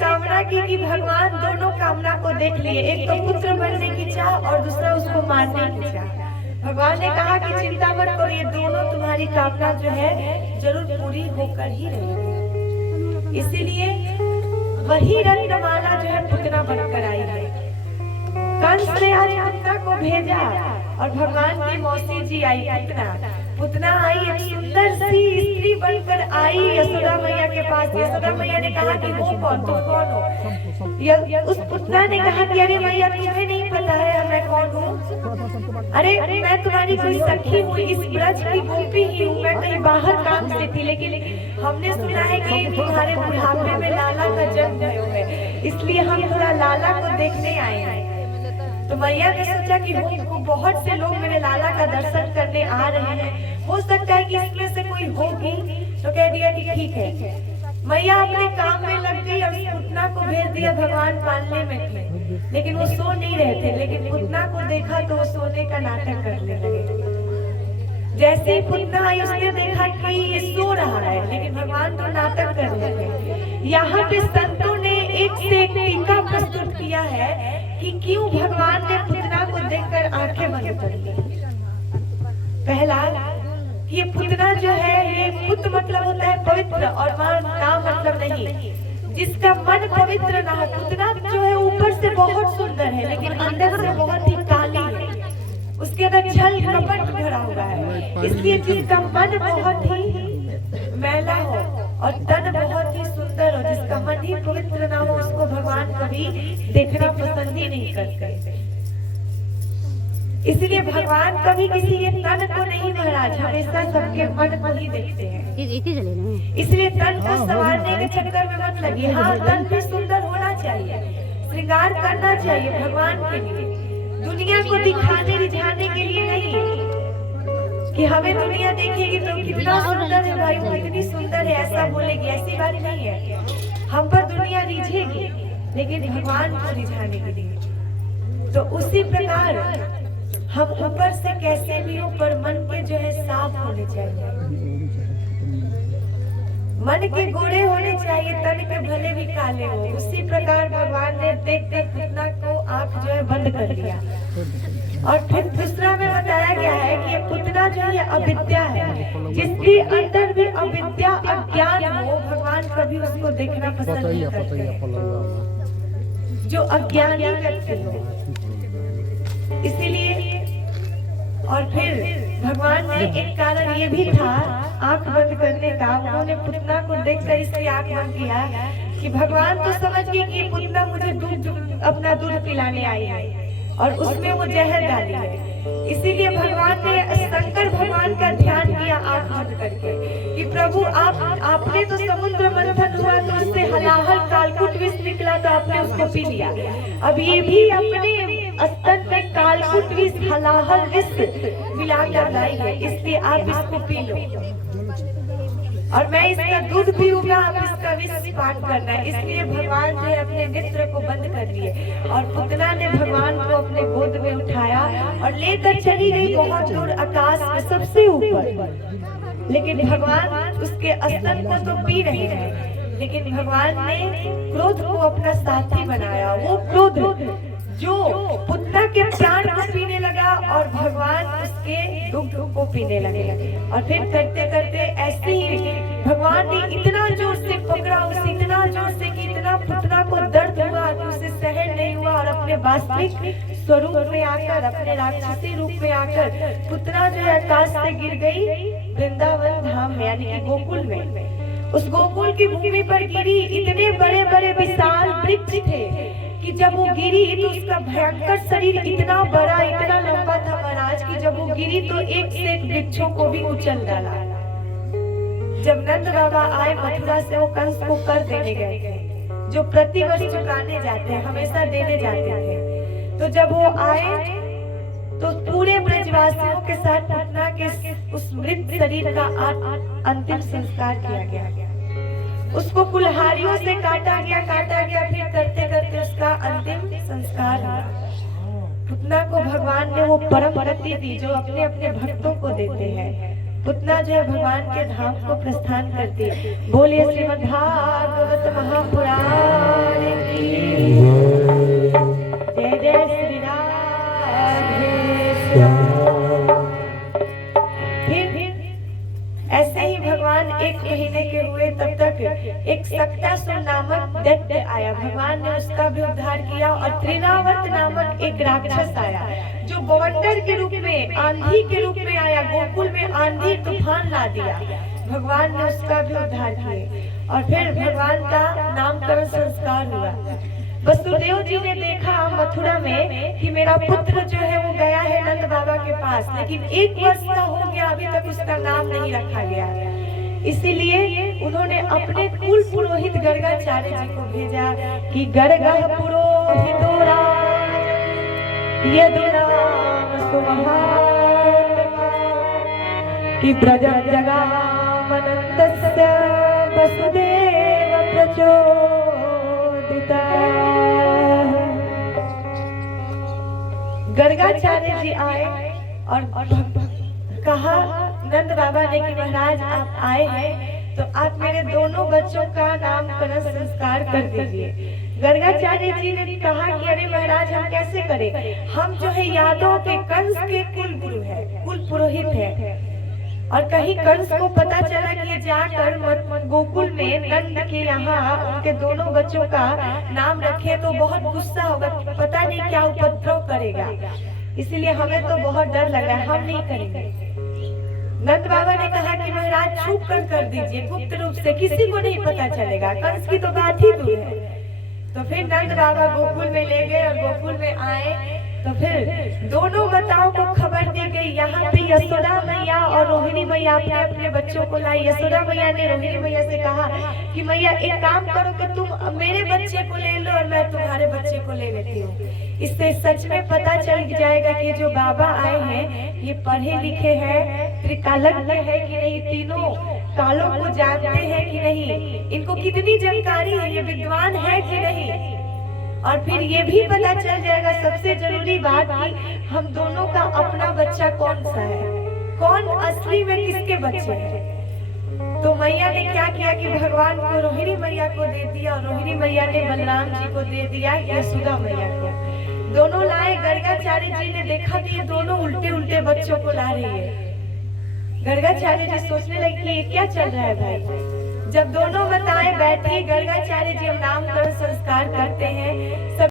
कामना की कि भगवान दोनों कामना को देख लिए, एक तो पुत्र बनने की चाह और दूसरा उसको मारने की चाह। भगवान ने कहा कि चिंता मत करो, ये दोनों तुम्हारी कामना जो है जरूर पूरी होकर ही रहेगी। इसीलिए वही रत्नमाला जो है पुतना बनकर आई है। कंस ने आज पुतना को भेजा और भगवान की मौसी जी आई पुतना आई, एक सुंदर सी स्त्री बनकर आई यशोदा मैया के पास। यशोदा मैया ने कहा कि वो कौन, तुम कौन हो? उस पुतना ने कहा कि अरे मैया तुम्हें नहीं पता है मैं कौन हूँ? अरे मैं तुम्हारी कोई सखी हूँ, इस ब्रज की गोपी ही हूँ। मैं कहीं बाहर काम से थी, लेकिन हमने सुना है कि तुम्हारे बुढ़ापे में लाला का जन्म है, इसलिए हम थोड़ा लाला को देखने आए हैं। तो मैया ने सोचा कि बहुत से लोग मेरे लाला का दर्शन करने आ रहे हैं, हो सकता है कि इसमें से कोई होगी। तो कह दिया कि ठीक है। मैया अपने काम में लग गई और पुतना को भेज दिया भगवान पालने में थे, लेकिन वो सो नहीं रहे थे। लेकिन पुतना को देखा तो वो सोने का नाटक करने लगे। जैसे ही पुतना आई उसने देखा कि ये सो रहा है, लेकिन भगवान तो नाटक कर रहे थे। यहाँ पे संतों ने एक से एक टीका प्रस्तुत किया है कि क्यों भगवान ने पुतना को देखकर आंखें बंद कर ली। पहला, ये पुतना जो है, ये पुत्र मतलब होता है पवित्र और मान का मतलब नहीं। जिसका मन पवित्र ना हो, पुतना जो है ऊपर से बहुत सुंदर है लेकिन अंदर से बहुत ही काली है, उसके अंदर छल कपट भरा हुआ है। इसलिए जिसका मन बहुत ही मैला हो और तन बहुत ही सुंदर हो, जिसका मन ही पवित्र ना हो, उसको भगवान कभी देखना पसंद ही नहीं करते। इसलिए भगवान कभी किसी के तन को नहीं महाराज, हमेशा सबके मन को ही देखते हैं। इसलिए तन को संवारने के चक्कर में मत लगिए। हाँ, तन भी सुंदर होना चाहिए, श्रृंगार करना चाहिए भगवान के लिए, दुनिया को दिखाने रिझाने के लिए नहीं कि हमें दुनिया देखेगी तो कितना सुंदर है भाई, वो कितनी सुंदर है ऐसा बोलेगी, ऐसी बात नहीं है। हम पर दुनिया रिझेगी लेकिन भगवान को रिझाने के लिए। तो उसी प्रकार हम ऊपर से कैसे भी हो पर मन के जो है साफ होने चाहिए, मन के गोरे होने चाहिए, तन के भले भी काले हो। उसी प्रकार भगवान ने देखते पुतना को आंख जो है बंद कर दिया। और फिर दूसरा में बताया गया है कि ये पुतना जो है अविद्या है, जिसके अंदर भी अविद्या अज्ञान हो, भगवान कभी उसको देखना पसंद नहीं करते, जो अज्ञानी व्यक्ति हो। इसीलिए और फिर भगवान ने एक कारण ये भी था आंख बंद करने का, उन्होंने पुतना को देखकर इसलिए आंख बंद किया कि भगवान तो समझ गए कि पुतना मुझे अपना दूध पिलाने आई है और उसमें वो जहर डाली है। इसीलिए भगवान ने शंकर भगवान का ध्यान किया आंख बंद करके कि प्रभु आपने तो समुद्र मंथन हुआ तो उससे हलाहल कालकूट विष निकला तो आपने उसको पी लिया, अब ये भी अपने स्तन में कालकूट विष हलाहल विष मिलाकर लाई है, इसलिए आप इसको पी लो और मैं इसका दूध पीऊंगा, आप इसका विष पान करना है। इसलिए भगवान ने अपने नेत्र को बंद कर दिए और पुतना ने भगवान को अपने गोद में उठाया और लेकर चली गई बहुत दूर आकाश में सबसे ऊपर। लेकिन भगवान उसके स्तन को तो पी रहे हैं, लेकिन भगवान ने क्रोध को अपना साथी बनाया। वो क्रोध जो पुतना के प्राण को पीने लगा और भगवान उसके दुग्ध को पीने लगे। और फिर करते करते ऐसे ही भगवान ने इतना जोर से पकड़ा उसे, इतना जोर से कि इतना पुतना को दर्द हुआ कि उसे सहन नहीं हुआ और अपने वास्तविक स्वरूप में आकर, अपने राक्षसी रूप में आकर पुतना जो है आकाश से गिर गई वृंदावन धाम में, यानी कि गोकुल में। उस गोकुल की भूमि पर गिरी। इतने बड़े बड़े विशाल वृक्ष थे कि जब वो गिरी तो उसका भयंकर शरीर इतना बड़ा, इतना लंबा था महाराज कि जब वो गिरी तो एक से एक वृक्षों को भी कुचल डाला। जब नंद बाबा आए मथुरा से, वो कंस को कर देने गए थे, जो प्रतिवर्ष चुकाने जाते हैं, हमेशा देने जाते थे। तो जब वो आए तो पूरे ब्रजवासियों के साथ पुतना के उस मृत शरीर का अंतिम संस्कार किया गया। उसको कुल्हाड़ियों से काटा गया, फिर करते करते उसका अंतिम संस्कार हुआ। पुतना को भगवान ने वो परम गति दी जो अपने अपने भक्तों को देते हैं। पुतना जो है भगवान के धाम को प्रस्थान करती है। बोलिए श्रीमद् भागवत महापुराण। एक सक्तासुर नामक दैत्य आया, भगवान ने उसका भी उद्धार किया। और त्रिनावर्त नामक एक राक्षस आया जो बवंडर के रूप में, आंधी के रूप में आया, गोकुल में आंधी तूफान ला दिया। भगवान ने उसका भी उद्धार किए। और फिर भगवान का नामकरण संस्कार हुआ। वसुदेव जी ने देखा मथुरा में कि मेरा पुत्र जो है वो गया है नंद बाबा के पास, लेकिन 1 वर्ष का हो गया, अभी तक उसका नाम नहीं रखा गया। इसीलिए उन्होंने अपने कुल पुरोहित गर्गाचार्य जी को भेजा कि गर्गः पुरोहितो यदुनाम सुमहात्मा कि ब्रजं जगामनन्तस्य वसुदेव प्रचोदिता। गर्गाचार्य जी आए और कहा नंद बाबा ने कि महाराज आप आए हैं तो आप मेरे दोनों बच्चों का नामकरण संस्कार कर दीजिए। गर्गाचार्य जी ने कहा कि अरे महाराज हम कैसे करें, हम जो है यादव के कंस के कुल गुरु है, कुल पुरोहित है। और कहीं कंस को पता चला कि ये जाकर गोकुल में नंद के यहाँ उनके दोनों बच्चों का नाम रखे तो बहुत गुस्सा होगा, पता नहीं क्या उपद्रव करेगा, इसलिए हमें तो बहुत डर लग रहा है, हम नहीं करेंगे। नंद बाबा ने कहा कि महाराज छुप कर दीजिए, गुप्त रूप से, किसी को नहीं पता चलेगा, कंस की तो बात ही दूर है। तो फिर नंद बाबा गोकुल में ले गए और गोकुल में आए तो फिर दोनों माताओं को खबर दी गई। यहाँ पे यशोदा मैया और रोहिणी मैया अपने अपने बच्चों को लाई। यशोदा मैया ने रोहिणी मैया से कहा कि मैया एक काम करो कि तुम मेरे बच्चे को ले लो और मैं तुम्हारे बच्चे को ले लेती हूँ। इससे सच में पता चल जाएगा कि जो बाबा आए हैं ये पढ़े लिखे हैं, त्रिकालज्ञ है कि नहीं, तीनों कालों को जानते हैं कि नहीं, इनको कितनी जानकारी है, ये विद्वान है कि नहीं। और फिर ये भी पता चल जाएगा सबसे जरूरी बात कि हम दोनों का अपना बच्चा कौन सा है, कौन असली में किसके बच्चे हैं। तो मैया ने क्या किया कि भगवान को रोहिणी मैया को दे दिया और रोहिणी मैया ने बलराम जी को दे दिया यशोदा मैया को। दोनों लाए। गर्गाचार्य जी ने देखा कि ये दोनों उल्टे उल्टे बच्चों को ला रही है। गर्गाचार्य जी सोचने लगे कि ये क्या चल रहा है भाई। जब दोनों माताएं बैठी, गर्गाचार्य जी हम नामकरण संस्कार करते हैं, सब